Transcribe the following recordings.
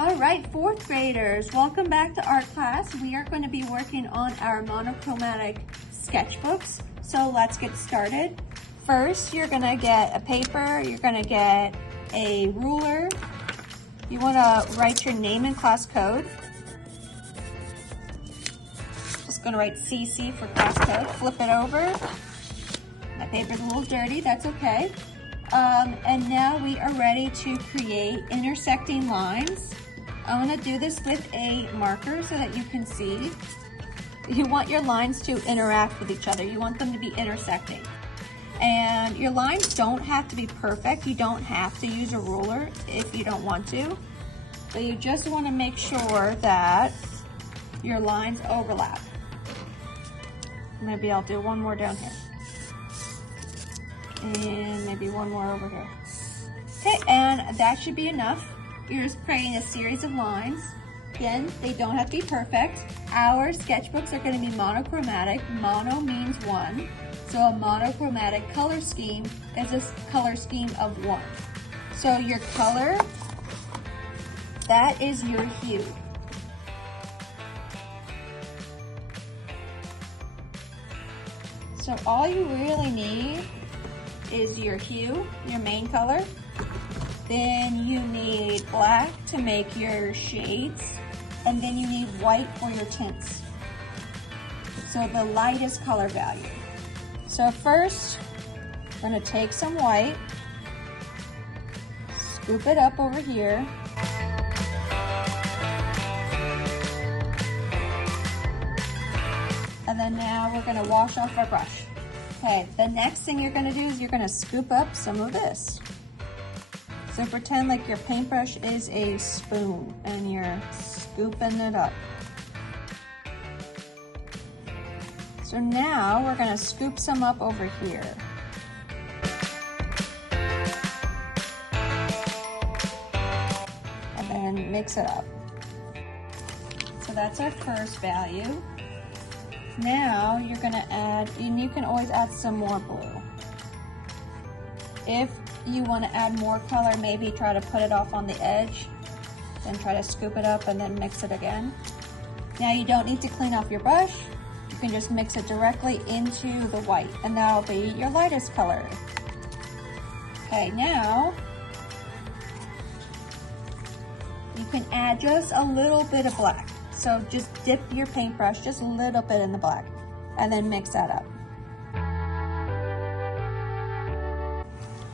All right, fourth graders, welcome back to art class. We are going to be working on our monochromatic sketchbooks. So let's get started. First, you're going to get a paper, you're going to get a ruler. You want to write your name and class code. Just going to write CC for class code. Flip it over. My paper's a little dirty, that's okay. And now we are ready to create intersecting lines. I'm going to do this with a marker so that you can see. You want your lines to interact with each other. You want them to be intersecting. And your lines don't have to be perfect. You don't have to use a ruler if you don't want to. But you just want to make sure that your lines overlap. Maybe I'll do one more down here. And maybe one more over here. Okay, and that should be enough. You're just creating a series of lines. Again, they don't have to be perfect. Our sketchbooks are going to be monochromatic. Mono means one. So a monochromatic color scheme is a color scheme of one. So your color, that is your hue. So all you really need is your hue, your main color. Then you need black to make your shades. And then you need white for your tints. So the lightest color value. So first, I'm gonna take some white, scoop it up over here. And then now we're gonna wash off our brush. Okay, the next thing you're gonna do is you're gonna scoop up some of this. So pretend like your paintbrush is a spoon and you're scooping it up. So now we're gonna scoop some up over here. And then mix it up. So that's our first value. Now you're gonna add, and you can always add some more blue. If you want to add more color, maybe try to put it off on the edge, then try to scoop it up and then mix it again. Now you don't need to clean off your brush. You can just mix it directly into the white, and that'll be your lightest color. Okay, now you can add just a little bit of black. So just dip your paintbrush just a little bit in the black and then mix that up.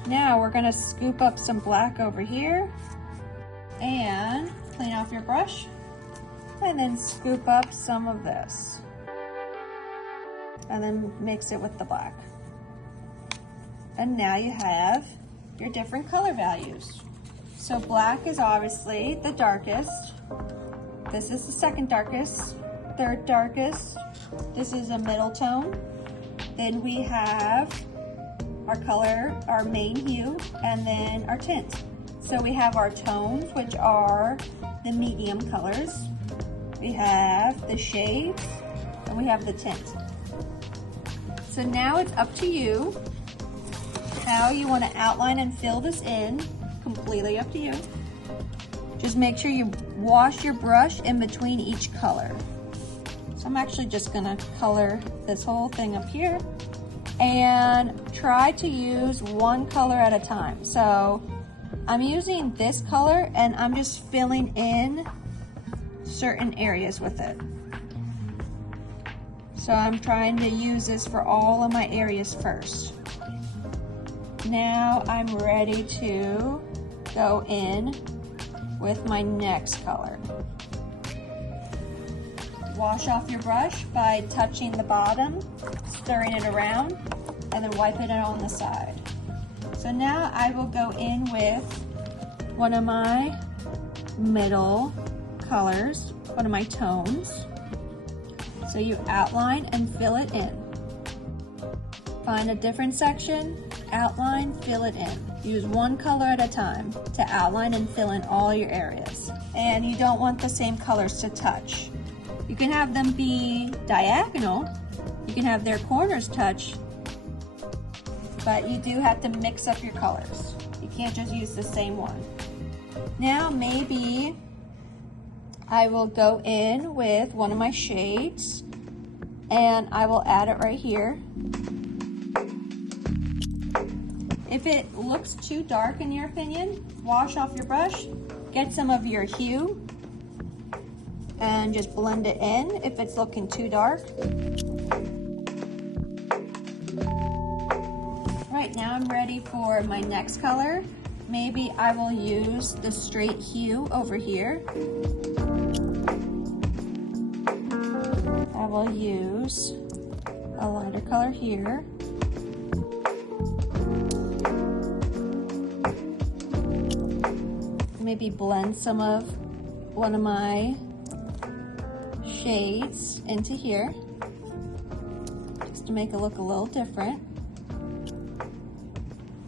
Now we're gonna scoop up some black over here and clean off your brush and then scoop up some of this and then mix it with the black. And now you have your different color values. So black is obviously the darkest. This is the second darkest, third darkest. This is a middle tone. Then we have our color, our main hue, and then our tint. So we have our tones, which are the medium colors. We have the shades, and we have the tint. So now it's up to you how you want to outline and fill this in. Completely up to you. Just make sure you wash your brush in between each color. So I'm actually just gonna color this whole thing up here. And try to use one color at a time. So I'm using this color and I'm just filling in certain areas with it. So I'm trying to use this for all of my areas first. Now I'm ready to go in with my next color. Wash off your brush by touching the bottom, stirring it around, and then wipe it on the side. So now I will go in with one of my middle colors, one of my tones. So you outline and fill it in. Find a different section, outline, fill it in. Use one color at a time to outline and fill in all your areas. And you don't want the same colors to touch. You can have them be diagonal, you can have their corners touch, but you do have to mix up your colors. You can't just use the same one. Now maybe I will go in with one of my shades and I will add it right here. If it looks too dark in your opinion, wash off your brush, get some of your hue, and just blend it in if it's looking too dark. Right now I'm ready for my next color. Maybe I will use the straight hue over here. I will use a lighter color here. Maybe blend some of one of my shades into here, just to make it look a little different.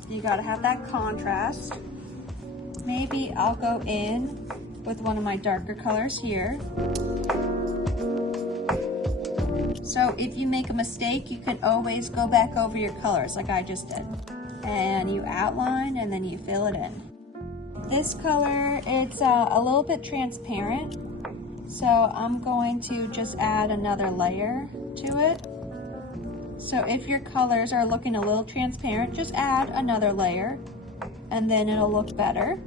You gotta have that contrast. Maybe I'll go in with one of my darker colors here. So if you make a mistake, you can always go back over your colors like I just did. And you outline and then you fill it in. This color, it's a little bit transparent. So I'm going to just add another layer to it. So if your colors are looking a little transparent, just add another layer and then it'll look better.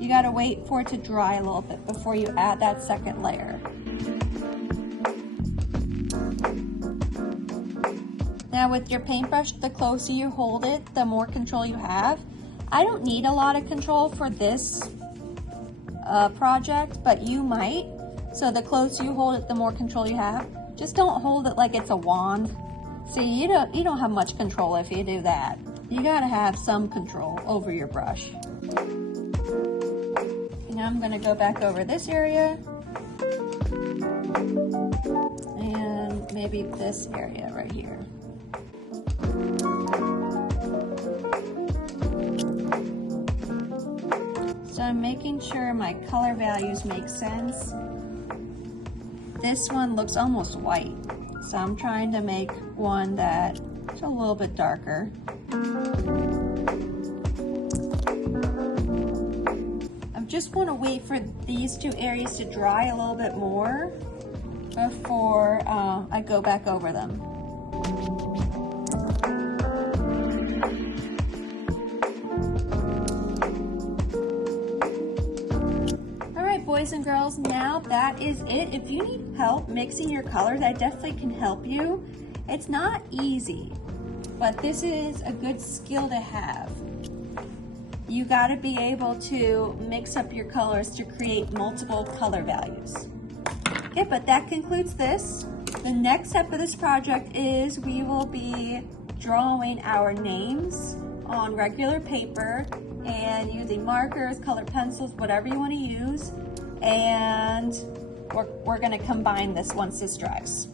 You gotta wait for it to dry a little bit before you add that second layer. Now with your paintbrush, the closer you hold it, the more control you have. I don't need a lot of control for this project, but you might. So the closer you hold it, the more control you have. Just don't hold it like it's a wand. See, you don't have much control if you do that. You gotta have some control over your brush. Now I'm gonna go back over this area and maybe this area right here. So I'm making sure my color values make sense. This one looks almost white, so I'm trying to make one that's a little bit darker. I just want to wait for these two areas to dry a little bit more before I go back over them. Boys and girls, now that is it. If you need help mixing your colors, I definitely can help you. It's not easy, but this is a good skill to have. You got to be able to mix up your colors to create multiple color values. Okay, but that concludes this. The next step of this project is we will be drawing our names on regular paper and using markers, colored pencils, whatever you want to use. And we're going to combine this once this dries.